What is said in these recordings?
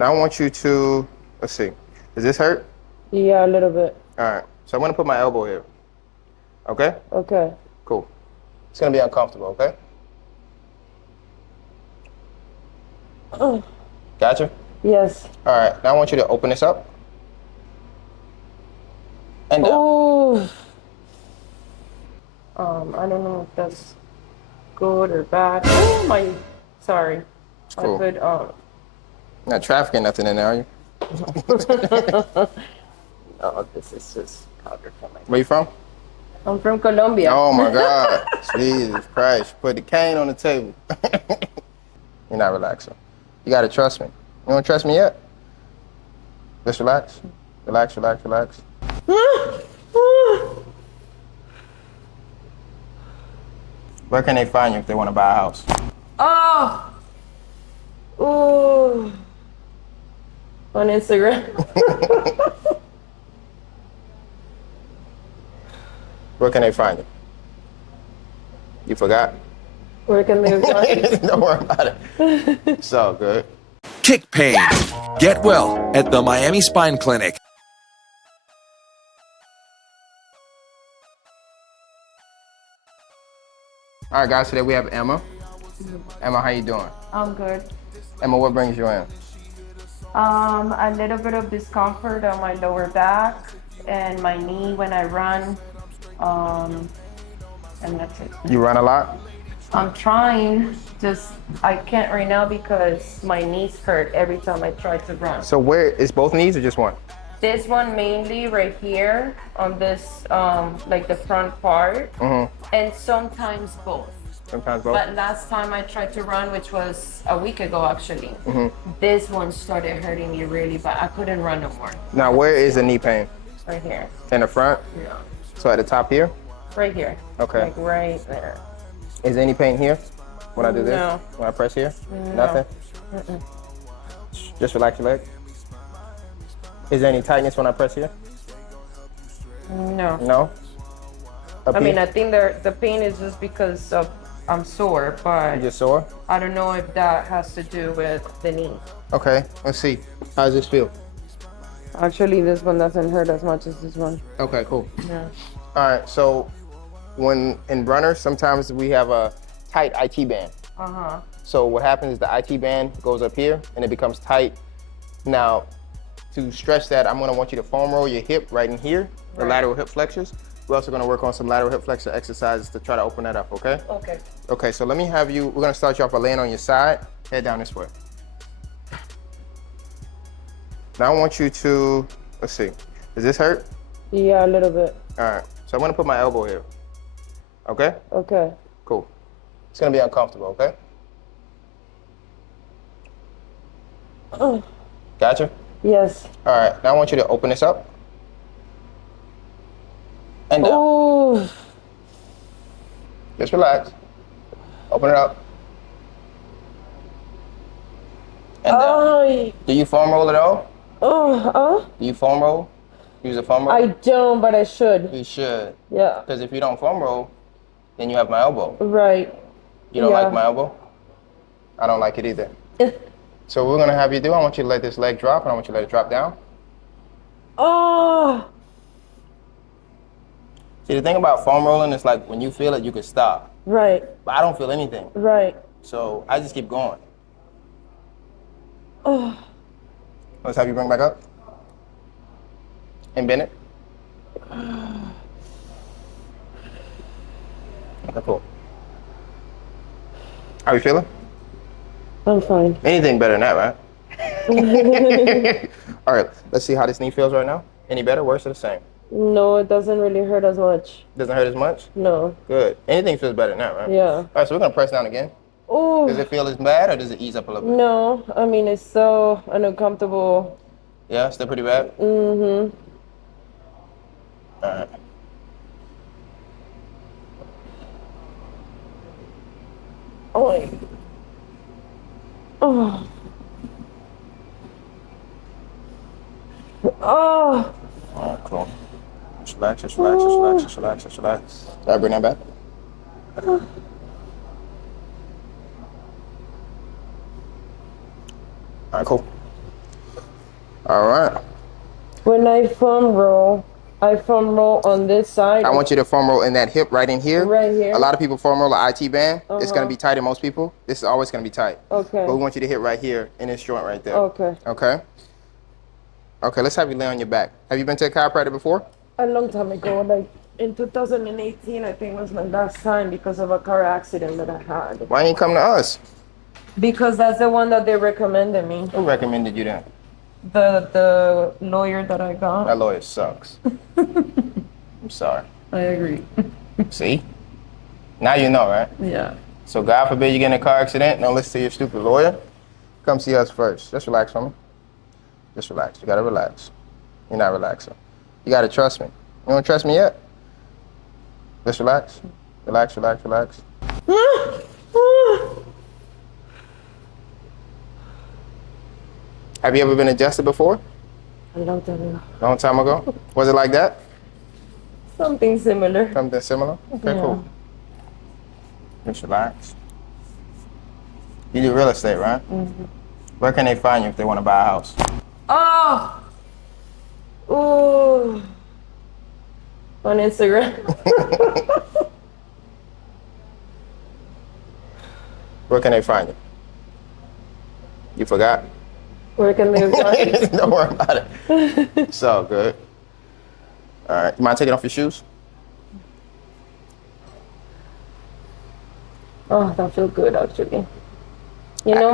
Now I want you to, let's see. Does this hurt? Yeah, a little bit. All right. So I'm gonna put my elbow here. Okay? Okay. Cool. It's gonna be uncomfortable, okay? Oh, Gotcha? yes. All right. Now I want you to open this up. And down. Oh. I don't know if that's good or bad. Oh my, sorry. It's cool. I put, Not trafficking nothing in there, are you? oh, this is just powder for my. Where you from? I'm from Colombia. Oh my God. Jesus Christ. Put the cane on the table. You're not relaxing. You gotta trust me. You don't trust me yet? Just relax. Relax, relax, relax. Where can they find you if they want to buy a house? Oh. Ooh. On Instagram. Where can they find you? You forgot? Where can they find? Don't worry about it. It's all good. Kick pain. Get well at the Miami Spine Clinic. All right, guys, today we have Emma. Emma, how you doing? I'm good. Emma, what brings you in? A little bit of discomfort on my lower back and my knee when I run. And that's it. You run a lot? I'm trying, just I can't right now because my knees hurt every time I try to run. So where is both knees or just one? This one mainly right here on this, like the front part, and sometimes both. Sometimes both? But last time I tried to run, which was a week ago actually, this one started hurting me really bad. I couldn't run no more. Now, where is the knee pain? Right here. In the front? Yeah. So at the top here? Right here. Okay. Like right there. Is there any pain here when I do this? No. When I press here? No. Nothing? Just relax your leg? Is there any tightness when I press here? No. No? Up I mean, here? I think the pain is just because of I'm sore, but You just sore? I don't know if that has to do with the knee. Okay, let's see. How does this feel? Actually, this one doesn't hurt as much as this one. Okay, cool. Yeah. All right, so when in runners, sometimes we have a tight IT band. Uh-huh. So what happens is the IT band goes up here and it becomes tight. Now, to stretch that, I'm gonna want you to foam roll your hip right in here, the lateral hip flexors. We're also gonna work on some lateral hip flexor exercises to try to open that up, okay? Okay. Okay, so let me have you, we're gonna start you off by laying on your side, head down this way. Now I want you to, let's see, does this hurt? Yeah, a little bit. All right, so I'm gonna put my elbow here, okay? Okay. Cool. It's gonna be uncomfortable, okay? Oh. Gotcha? Yes. All right, now I want you to open this up. And down. Oh. Just relax. Open it up. And down. Oh. Do you foam roll at all? Oh. Do you foam roll? Use a foam roll? I don't, but I should. You should. Yeah. Because if you don't foam roll, then you have my elbow. Right. You don't Yeah. like my elbow? I don't like it either. So what we're gonna have you do, I want you to let this leg drop and I want you to let it drop down. Oh. See, the thing about foam rolling is like when you feel it, you can stop. Right. But I don't feel anything. Right. So I just keep going. Oh. Let's have you bring back up. And bend it. Okay, cool. How you feeling? I'm fine. Anything better than that, right? All right, let's see how this knee feels right now. Any better, worse, or the same? No, it doesn't really hurt as much. Doesn't hurt as much? No. Good. Anything feels better than that, right? Yeah. All right, so we're gonna press down again. Oh. Does it feel as bad or does it ease up a little bit? No, I mean, it's so uncomfortable. Yeah, still pretty bad? Mm-hmm. All right. Oh. Oh. Oh. All right, cool. Just relax, just relax, just relax, just relax, just relax. All right, bring that back. All right, cool. All right. When I foam roll on this side. I want you to foam roll in that hip right in here. Right here. A lot of people foam roll an IT band. It's going to Uh-huh. be tight in most people. This is always going to be tight. Okay. But we want you to hit right here in this joint right there. Okay. Okay? Okay, let's have you lay on your back. Have you been to a chiropractor before? A long time ago, like in 2018, I think was my last time because of a car accident that I had. Why ain't you come to us? Because that's the one that they recommended me. Who recommended you that? The lawyer that I got. That lawyer sucks. I'm sorry. I agree. See? Now you know, right? Yeah. So God forbid you get in a car accident, don't listen to your stupid lawyer. Come see us first. Just relax for me. Just relax. You gotta relax. You're not relaxing. You gotta trust me. You don't trust me yet? Just relax. Relax, relax, relax. Have you ever been adjusted before? A long time ago. Long time ago? Was it like that? Something similar. Something similar? Okay, Yeah. cool. Just relax. You do real estate, right? Mm-hmm. Where can they find you if they want to buy a house? Oh! Ooh. On Instagram. Where can they find you? You forgot? Where can they find? Don't worry about it. It's all good. All right. You mind taking off your shoes? Oh, that feels good actually. You know,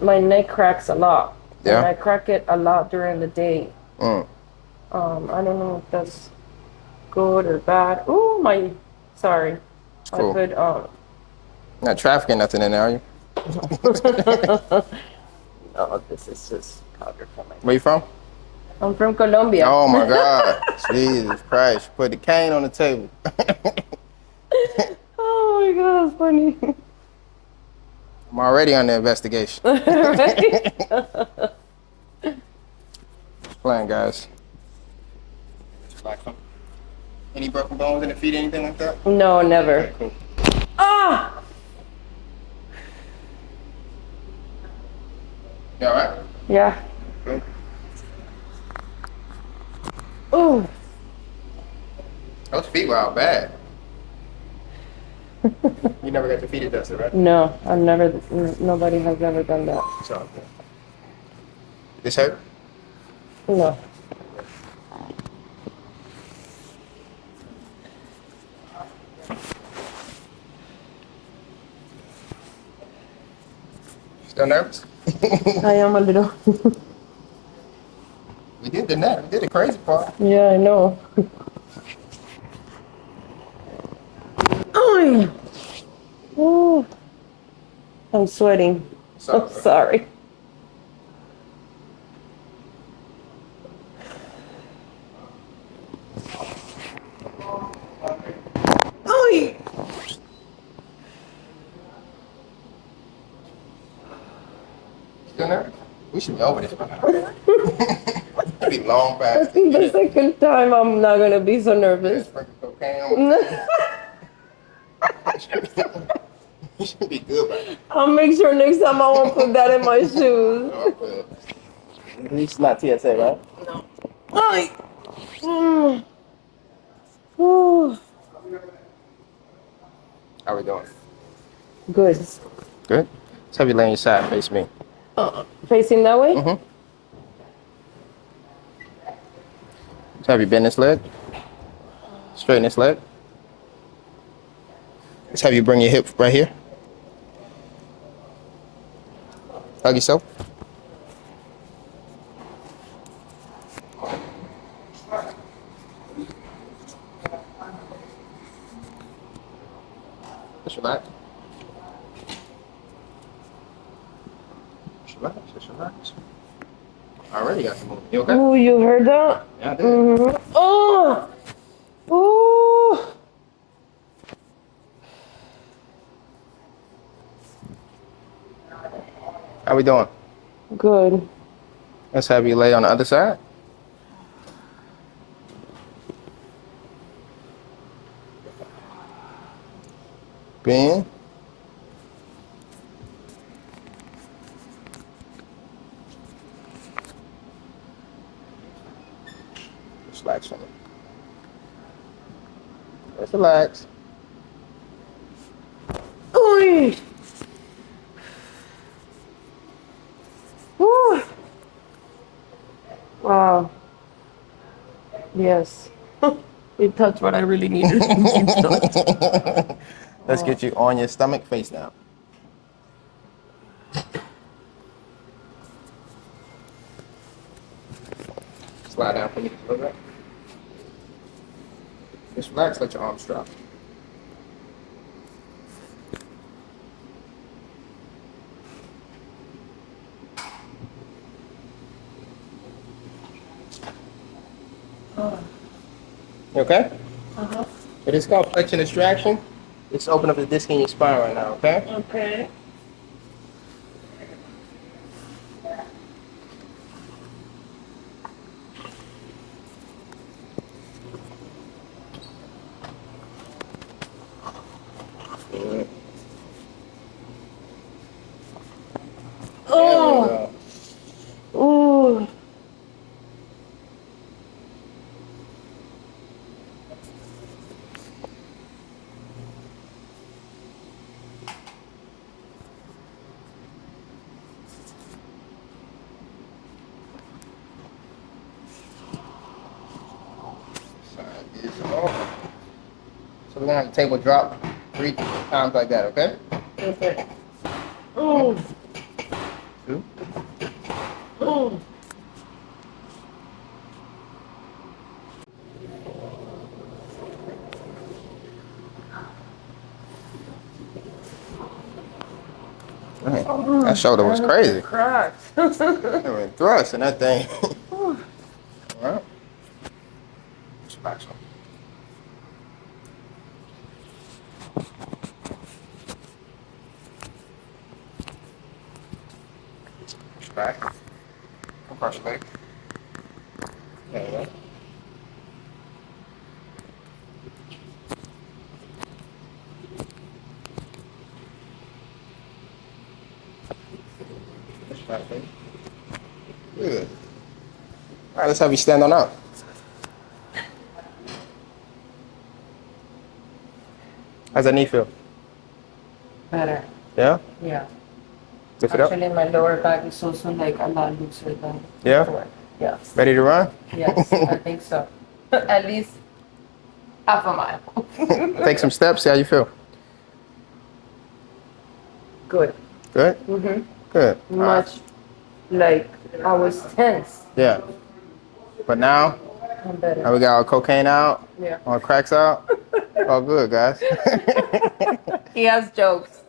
my neck cracks a lot. Yeah? And I crack it a lot during the day. Mm. I don't know if that's good or bad. Ooh, sorry. Cool. I put Not trafficking nothing in there, are you? oh, this is just powder for my. Where you from? I'm from Colombia. Oh my God. Jesus Christ. Put the cane on the table. Oh my God, that's funny. I'm already on the investigation. Right? Just playing, guys. Any broken bones in the feet, anything like that? No, never. Okay, cool. Ah! You all right? Yeah. Good. Ooh. Those feet were out bad. You never got your feet adjusted, right? No, nobody has ever done that. It's all good. This hurt? No. Still nervous? I am a little. We did the crazy part. Yeah, I know. Oh, ooh. I'm sweating. So, I'm sorry. Oh, still nervous? We should be over this by now. It'd be long I fast. think the second time I'm not gonna be so nervous. Sprinkle cocaine on. You should be good by now. I'll make sure next time I won't put that in my shoes. Okay. At least it's not TSA, right? No. Ay. Mm. Ooh. How we doing? Good. Good. Let's have you lay on your side, face me. Facing that way? Mm-hmm. Let's have you bend this leg. Straighten this leg. Let's have you bring your hip right here. Hug yourself. Just relax. Just relax, just relax. Already got some movement. You okay? Oh, you heard that? Yeah, I did. Mm-hmm. Oh! Oh! How we doing? Good. Let's have you lay on the other side. Bend. Just relax for me. Just relax. Ooh. Woo. Wow. Yes. You touched what I really needed to touch. Let's get you on your stomach, face down. Slide down for me just a little bit. Just relax, let your arms drop. You okay? Uh-huh. It is called flexion extraction. It's open up the disc in your spine right now, okay? Okay. Good. Oh. Ooh. Side is off. So we're gonna have the table drop 3 times like that, okay? Okay. Ooh. 2. Ooh. Man, that shoulder was crazy. Cracks. They were thrust and that thing. All right. Just relax. Push back. Across your leg. There you go. Push back, baby. Good. All right, let's have you stand on up. How's that knee feel? Better. Yeah? Yeah. Lift it up. Actually, my lower back is also like a lot looser than Yeah? before. Yeah. Ready to run? Yes, I think so. At least half a mile. Take some steps, see how you feel. Good. Good? Mm-hmm. Good. All right. Much like I was tense. Yeah. But now I'm better. we got our cocaine out, Yeah. our cracks out. All good, guys. He has jokes.